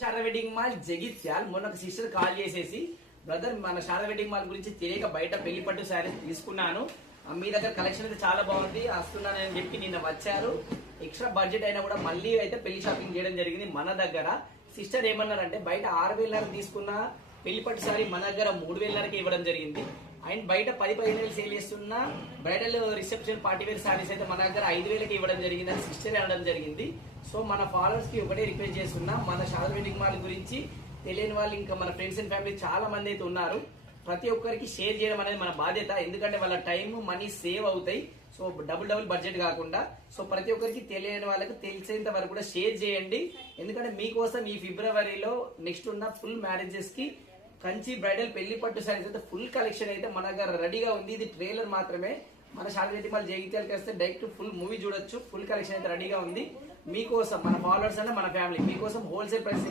Sharada wedding mall Jagtial. మొన్న ఒక sister call చేసేసి, బ్రదర్ మన శారదా వెడ్డింగ్ మాల్ గురించి తెలియక బయట పెళ్లి పట్టు శారీస్ తీసుకున్నాను, మీ దగ్గర కలెక్షన్ అయితే చాలా బాగుంది, వస్తున్నానని చెప్పి నిన్న వచ్చారు. ఎక్స్ట్రా బడ్జెట్ అయినా కూడా మళ్ళీ అయితే పెళ్లి షాపింగ్ చేయడం జరిగింది మన దగ్గర. సిస్టర్ ఏమన్నారంటే బయట 6,000 తీసుకున్న పెళ్లి పట్టు సారీ మన దగ్గర 3,000 ఇవ్వడం జరిగింది. అండ్ బయట 10-15 సేల్ చేస్తున్న bridal reception party wear saris అయితే మన దగ్గర 5,000 ఇవ్వడం జరిగింది అని సిస్టర్ అనడం జరిగింది. సో మన ఫాలోవర్స్ కి ఒకటే రిక్వెస్ట్ చేస్తున్నా, మన శారదా వెడ్డింగ్ మాల్ గురించి తెలియని వాళ్ళు ఇంకా మన ఫ్రెండ్స్ అండ్ ఫ్యామిలీ చాలా మంది అయితే ఉన్నారు. ప్రతి ఒక్కరికి షేర్ చేయడం అనేది మన బాధ్యత, ఎందుకంటే వాళ్ళ టైం మనీ సేవ్ అవుతాయి. సో డబుల్ బడ్జెట్ కాకుండా. సో ప్రతి ఒక్కరికి తెలియని వాళ్ళకి తెలిసేంత వరకు కూడా షేర్ చేయండి, ఎందుకంటే మీకోసం ఈ ఫిబ్రవరిలో నెక్స్ట్ ఉన్న ఫుల్ మ్యారేజెస్ కి కంచి బ్రైడల్ పెళ్లి పట్టు సారీస్ అయితే ఫుల్ కలెక్షన్ అయితే మన దగ్గర రెడీగా ఉంది. ఇది ట్రైలర్ మాత్రమే. మన శారదా వెడ్డింగ్ మాల్ జగిత్యాలకి వస్తే డైరెక్ట్ ఫుల్ మూవీ చూడొచ్చు. ఫుల్ కలెక్షన్ అయితే రెడీగా ఉంది మీకోసం. మన ఫాలోవర్స్ అంటే మన ఫ్యామిలీ మీకోసం హోల్సేల్ ప్రైస్